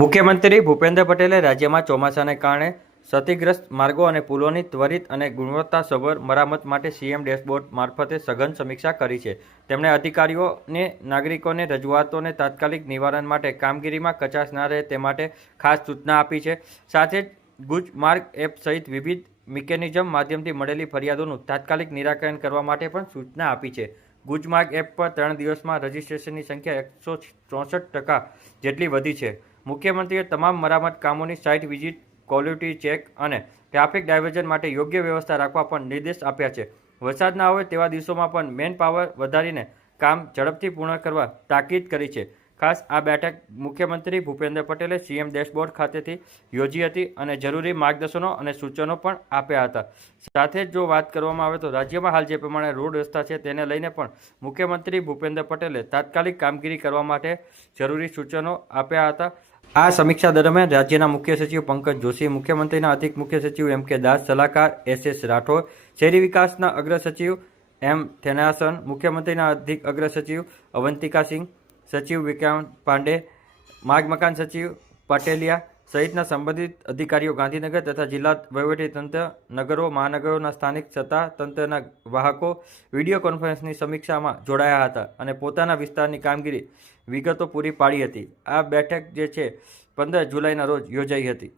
મુખ્યમંત્રી ભૂપેન્દ્ર પટેલે રાજ્યમાં ચોમાસાને કારણે ક્ષતિગ્રસ્ત માર્ગો અને પુલોની ત્વરિત અને ગુણવત્તાસભર મરામત માટે સીએમ ડેશબોર્ડ મારફતે સઘન સમીક્ષા કરી છે. તેમણે અધિકારીઓને નાગરિકોને રજૂઆતોને તાત્કાલિક નિવારણ માટે કામગીરીમાં કચાશ ના રહે તે માટે ખાસ સૂચના આપી છે. સાથે જ ગુજ માર્ગ એપ સહિત વિવિધ મિકેનિઝમ માધ્યમથી મળેલી ફરિયાદોનું તાત્કાલિક નિરાકરણ કરવા માટે પણ સૂચના આપી છે. ગુજ માર્ગ એપ પર 3 દિવસમાં રજીસ્ટ્રેશનની સંખ્યા 164% જેટલી વધી છે. મુખ્યમંત્રીએ તમામ મરામત કામોની સાઇટ વિઝિટ, ક્વોલિટી ચેક અને ટ્રાફિક ડાયવર્ઝન માટે યોગ્ય વ્યવસ્થા રાખવા પણ નિર્દેશ આપ્યા છે. વરસાદ ના હોય તેવા દિવસોમાં પણ મેન પાવર વધારીને કામ ઝડપથી પૂર્ણ કરવા તાકીદ કરી છે. ખાસ આ બેઠક મુખ્યમંત્રી ભૂપેન્દ્ર પટેલે સીએમ ડેશબોર્ડ ખાતેથી યોજી હતી અને જરૂરી માર્ગદર્શનો અને સૂચનો પણ આપ્યા હતા. સાથે જ જો વાત કરવામાં આવે તો રાજ્યમાં હાલ જે પ્રમાણે રોડ રસ્તા છે તેને લઈને પણ મુખ્યમંત્રી ભૂપેન્દ્ર પટેલે તાત્કાલિક કામગીરી કરવા માટે જરૂરી સૂચનો આપ્યા હતા. આ સમીક્ષા દરમિયાન રાજ્યના મુખ્ય સચિવ પંકજ જોશી, મુખ્યમંત્રીના અધિક મુખ્ય સચિવ એમ.કે. દાસ, સલાહકાર એસ.એસ. રાઠોડ, શહેરી વિકાસના અગ્ર સચિવ એમ. થેનાસન, મુખ્યમંત્રીના અધિક અગ્ર સચિવ અવંતિકા સિંહ, સચિવ વિક્રાંત પાંડે, માર્ગ મકાન સચિવ પટેલિયા સહિતના સંબંધિત અધિકારીઓ ગાંધીનગર તથા જિલ્લા વહીવટીતંત્ર, નગરો, મહાનગરોના સ્થાનિક સત્તા તંત્રના વાહકો વિડીયો કોન્ફરન્સની સમીક્ષામાં જોડાયા હતા અને પોતાના વિસ્તારની કામગીરી વિગતો પૂરી પાડી હતી. આ બેઠક જે છે 15 જુલાઈના રોજ યોજાઈ હતી.